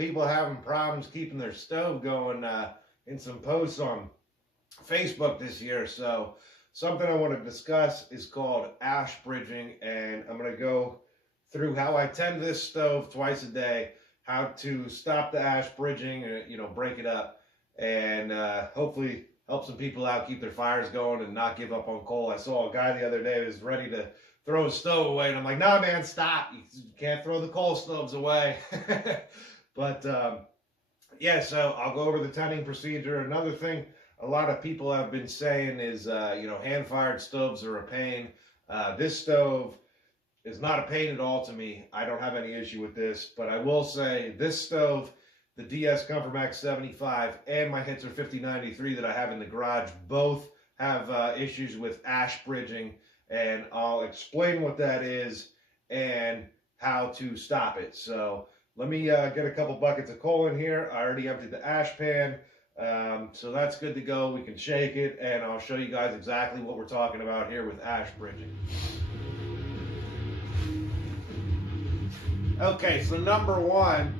people having problems keeping their stove going in some posts on Facebook this year. So something I want to discuss is called ash bridging, and I'm going to go through how I tend this stove twice a day, how to stop the ash bridging, you know, break it up, and hopefully help some people out, keep their fires going and not give up on coal. I saw a guy the other day who was ready to throw his stove away, and I'm like, nah, man, stop. You can't throw the coal stoves away. But yeah, so I'll go over the tending procedure. Another thing a lot of people have been saying is, you know, hand-fired stoves are a pain. This stove is not a pain at all to me. I don't have any issue with this, but I will say this stove, the DS Comfortmax 75 and my Hitzer 5093 that I have in the garage, both have issues with ash bridging, and I'll explain what that is and how to stop it. So let me get a couple buckets of coal in here. I already emptied the ash pan, so that's good to go. We can shake it, and I'll show you guys exactly what we're talking about here with ash bridging. Okay, so number one,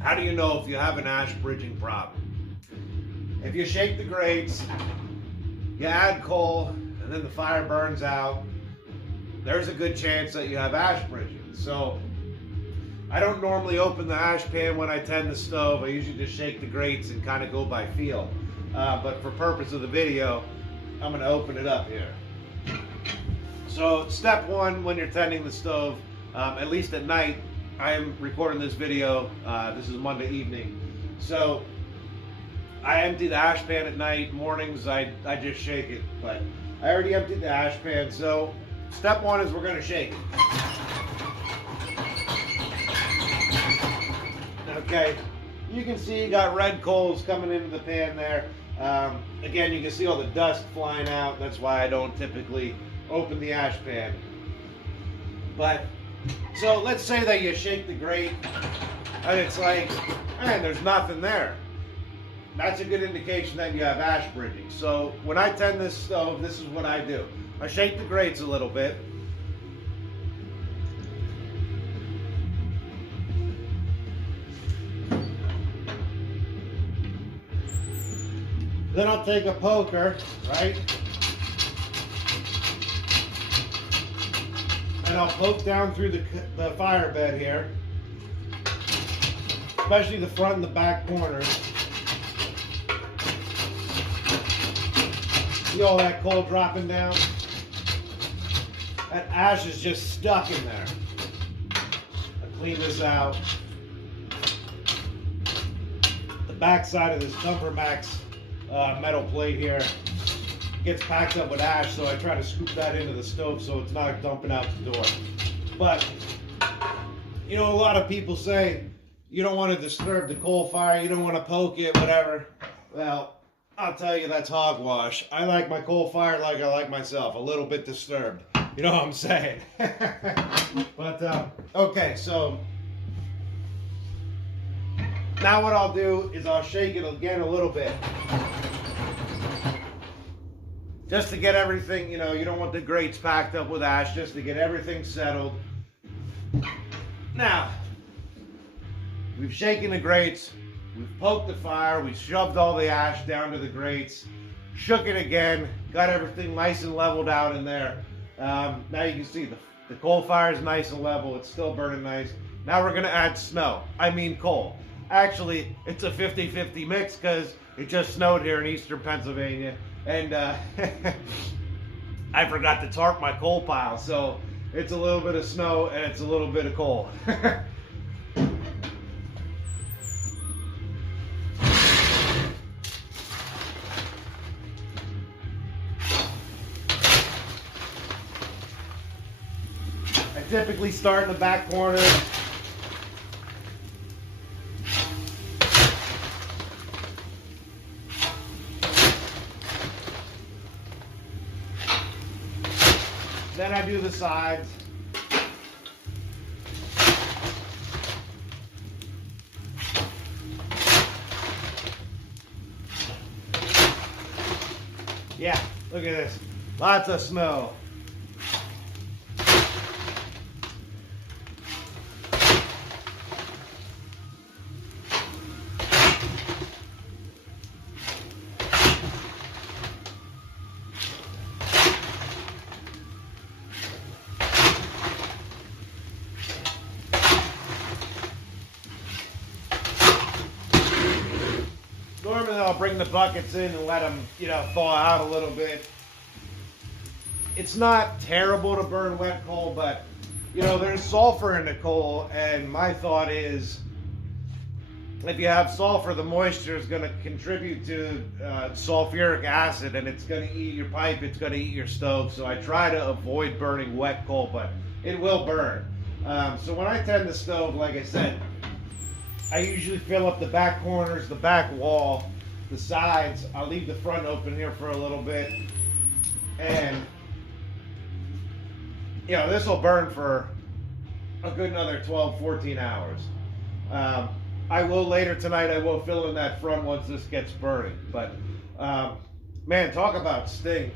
how do you know if you have an ash bridging problem? If you shake the grates, you add coal, and then the fire burns out, there's a good chance that you have ash bridging. So I don't normally open the ash pan when I tend the stove. I usually just shake the grates and kind of go by feel. But for purpose of the video, I'm going to open it up here. So step one when you're tending the stove, at least at night, I am recording this video, this is Monday evening, so I empty the ash pan at night. Mornings I just shake it, but I already emptied the ash pan. So step one is we're going to shake it. Okay, you can see you got red coals coming into the pan there. Again, you can see all the dust flying out. That's why I don't typically open the ash pan. But so let's say that you shake the grate and it's like, man, there's nothing there. That's a good indication that you have ash bridging. So when I tend this stove, this is what I do. I shake the grates a little bit. Then I'll take a poker, right? And I'll poke down through the fire bed here, especially the front and the back corners. See all that coal dropping down? That ash is just stuck in there. I'll clean this out. The back side of this Comfortmax metal plate here gets packed up with ash, so I try to scoop that into the stove so it's not dumping out the door. But, you know, a lot of people say you don't want to disturb the coal fire, you don't want to poke it, whatever. Well, I'll tell you, that's hogwash. I like my coal fire like I like myself, a little bit disturbed. You know what I'm saying? But, okay, so now what I'll do is I'll shake it again a little bit. Just to get everything, you know, you don't want the grates packed up with ash, just to get everything settled. Now, we've shaken the grates, we've poked the fire, we shoved all the ash down to the grates, shook it again, got everything nice and leveled out in there. Now you can see the coal fire is nice and level, it's still burning nice. Now we're gonna add coal. Actually, it's a 50-50 mix because it just snowed here in eastern Pennsylvania. And I forgot to tarp my coal pile, so it's a little bit of snow and it's a little bit of coal. I typically start in the back corner. Then I do the sides. Yeah, look at this. Lots of snow. Normally I'll bring the buckets in and let them, you know, thaw out a little bit. It's not terrible to burn wet coal, but, you know, there's sulfur in the coal, and my thought is, if you have sulfur, the moisture is going to contribute to sulfuric acid, and it's going to eat your pipe, it's going to eat your stove. So I try to avoid burning wet coal, but it will burn. So when I tend the stove, like I said, I usually fill up the back corners, the back wall, the sides. I'll leave the front open here for a little bit, and you know, this will burn for a good another 12, 14 hours. I will later tonight, I will fill in that front once this gets burning. But man, talk about sting.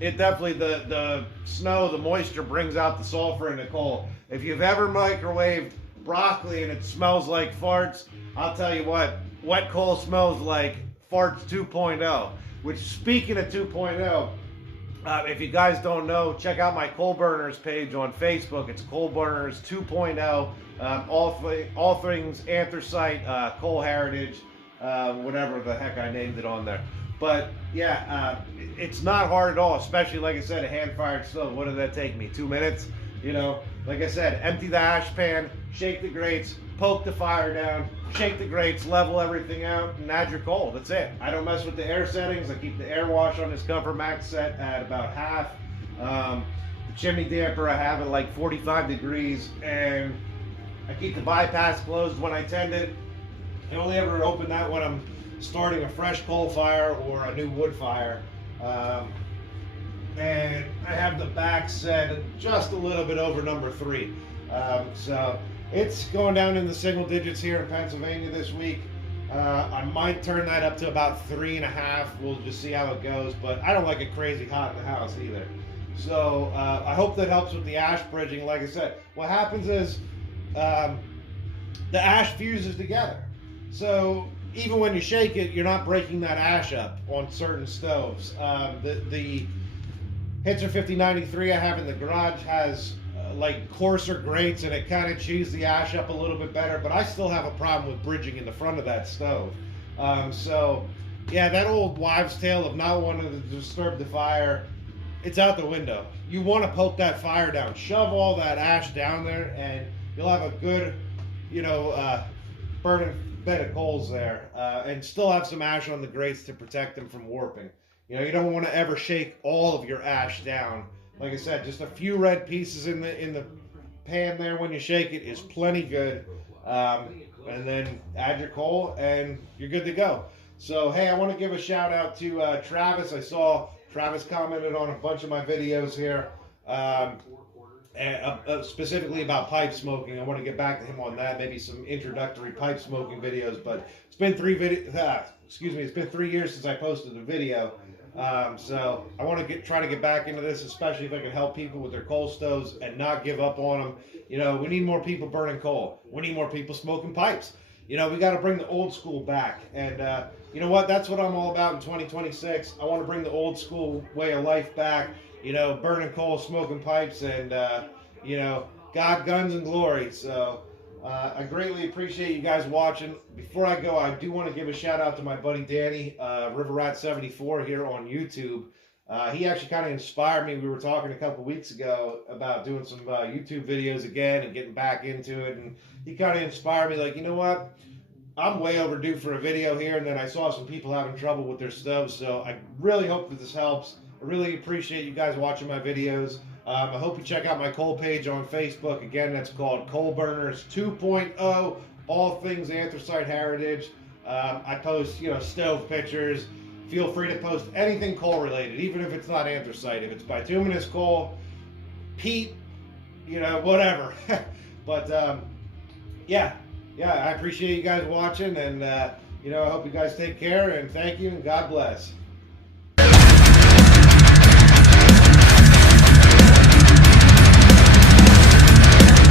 It definitely, the snow, the moisture brings out the sulfur in the coal. If you've ever microwaved broccoli and it smells like farts, I'll tell you what, wet coal smells like farts 2.0. Which, speaking of 2.0, if you guys don't know, check out my Coal Burners page on Facebook. It's Coal Burners 2.0. All things anthracite, coal heritage, whatever the heck I named it on there. But yeah, it's not hard at all, especially, like I said, a hand-fired stove. What did that take me? 2 minutes? You know, like I said, empty the ash pan, shake the grates, poke the fire down, shake the grates, level everything out, and add your coal. That's it. I don't mess with the air settings. I keep the air wash on this Comfortmax set at about half. The chimney damper I have at like 45 degrees, and I keep the bypass closed when I tend it. I only ever open that when I'm starting a fresh coal fire or a new wood fire. And I have the back set just a little bit over number 3. So it's going down in the single digits here in Pennsylvania this week. I might turn that up to about 3.5. We'll just see how it goes, but I don't like it crazy hot in the house either. So I hope that helps with the ash bridging. Like I said, what happens is the ash fuses together. So even when you shake it, you're not breaking that ash up on certain stoves. The Hitzer 5093 I have in the garage has like coarser grates, and it kind of chews the ash up a little bit better, but I still have a problem with bridging in the front of that stove. So yeah, that old wives' tale of not wanting to disturb the fire, it's out the window. You want to poke that fire down, shove all that ash down there, and you'll have a good, you know, burning bed of coals there, and still have some ash on the grates to protect them from warping. You know, you don't want to ever shake all of your ash down. Like I said, just a few red pieces in the pan there when you shake it is plenty good. And then add your coal and you're good to go. So hey, I want to give a shout out to Travis. I saw Travis commented on a bunch of my videos here, specifically about pipe smoking. I want to get back to him on that, maybe some introductory pipe smoking videos. But it's been 3 years since I posted a video. So I want to try to get back into this, especially if I can help people with their coal stoves and not give up on them. You know, we need more people burning coal. We need more people smoking pipes. You know, we got to bring the old school back. And you know what? That's what I'm all about in 2026. I want to bring the old school way of life back. You know, burning coal, smoking pipes, and you know, God, guns, and glory. So I greatly appreciate you guys watching. Before I go, I do want to give a shout out to my buddy Danny, RiverRat74 here on YouTube. He actually kind of inspired me. We were talking a couple weeks ago about doing some YouTube videos again and getting back into it. And he kind of inspired me, like, you know what? I'm way overdue for a video here. And then I saw some people having trouble with their stoves. So I really hope that this helps. I really appreciate you guys watching my videos. I hope you check out my coal page on Facebook. Again, that's called Coal Burners 2.0, all things anthracite heritage. I post, you know, stove pictures. Feel free to post anything coal related, even if it's not anthracite. If it's bituminous coal, peat, you know, whatever. But yeah, I appreciate you guys watching, and you know, I hope you guys take care, and thank you, and God bless.